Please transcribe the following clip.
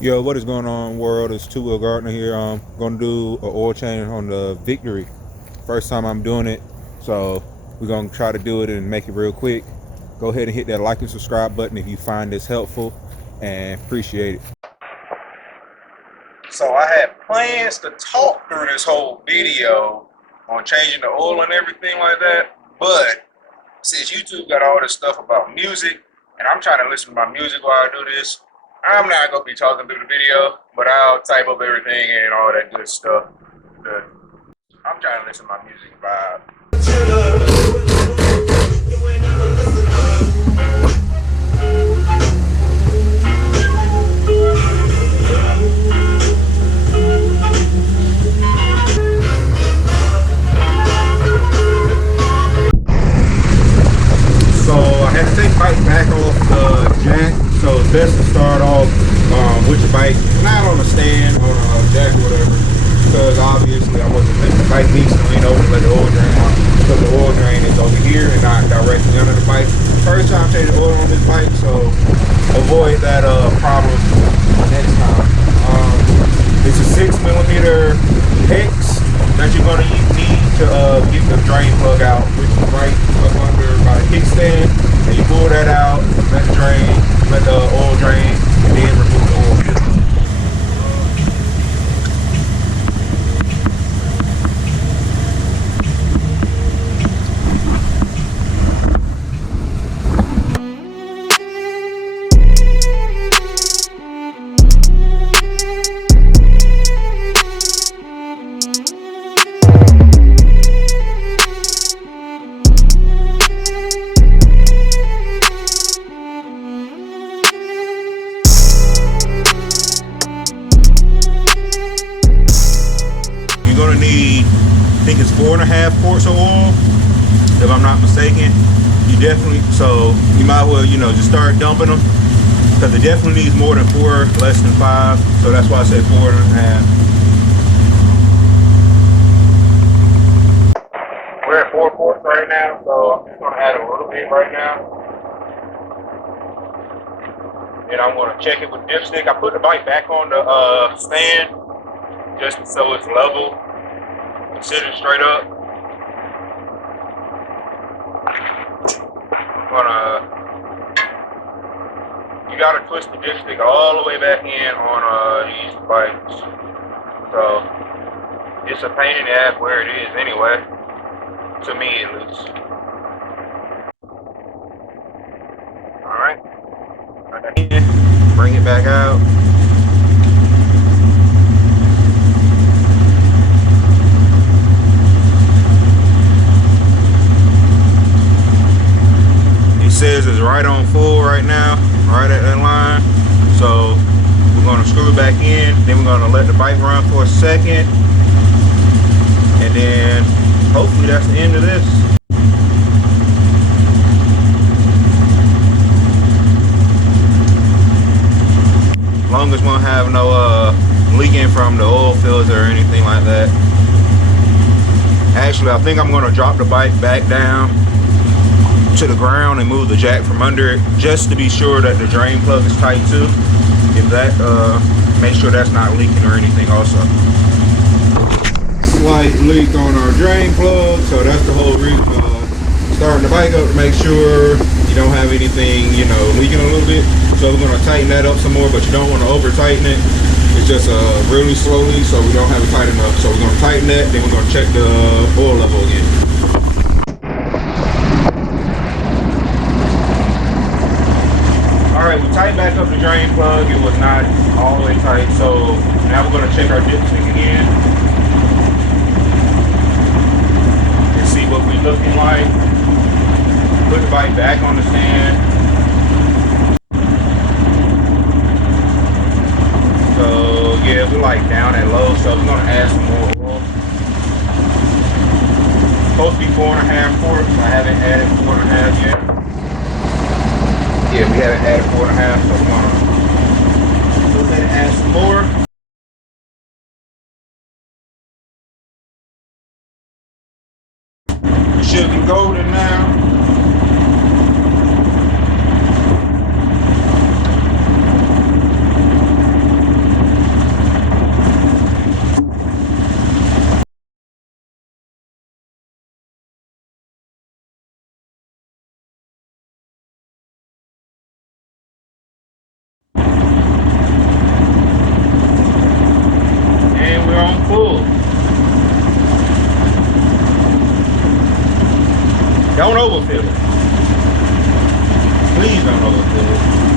Yo, what is going on, world? It's Two Wheel Gardner here. I'm gonna do an oil change on the Victory. First time I'm doing it, so we're gonna try to do it and make it real quick. Go ahead and hit that like and subscribe button if you find this helpful, and appreciate it. So I had plans to talk through this whole video on changing the oil and everything like that, but since YouTube got all this stuff about music, and I'm trying to listen to my music while I do this, I'm not gonna be talking through the video, but I'll type up everything and all that good stuff. I'm trying to listen to my music vibe. So I had to take the bike back off the jack. So it's best to start off with your bike, not on a stand, on a jack or whatever, because obviously I wasn't letting the bike decently over to let the oil drain out, because the oil drain is over here and not directly under the bike. First time changing oil on this bike, so avoid that problem next time. It's a 6mm hex that you're going to need to get the drain plug out, which is right up under by the kickstand. And you pull that out, let the oil drain, and then remove the oil filter. You're gonna need, I think it's 4.5 quarts of oil, if I'm not mistaken. So you might well, just start dumping them, because it definitely needs more than 4, less than 5. So that's why I said 4.5. We're at 4 quarts right now, so I'm just gonna add a little bit right now. And I'm gonna check it with dipstick. I put the bike back on the stand just so it's level and sitting straight up. You gotta twist the dipstick all the way back in on these bikes. So it's a pain in the ass where it is anyway, to me at least. Alright, bring it back out. It says it's right on full right now, right at that line. So we're gonna screw it back in, then we're gonna let the bike run for a second, and then hopefully that's the end of this. As long as we won't have no leaking from the oil filter or anything like that. Actually, I think I'm gonna drop the bike back down to the ground and move the jack from under it, just to be sure that the drain plug is tight too. If that, make sure that's not leaking or anything also. Slight leak on our drain plug, so that's the whole reason. Starting the bike up to make sure you don't have anything, leaking a little bit. So we're gonna tighten that up some more, but you don't want to over tighten it. It's just really slowly, so we don't have it tight enough. So we're gonna tighten that, then we're gonna check the oil level again. Alright, we tightened back up the drain plug. It was not all the way tight, so now we're gonna check our dipstick again and see what we're looking like. Put the bike back on the stand. So yeah, we're like down at low, so we're gonna add some more oil. Supposed to be 4.5 quarts. I haven't added 4.5 yet. Yeah, we haven't added 4.5, so we're gonna go ahead and add some more. It should be golden now. Don't overfill it. Please don't overfill it.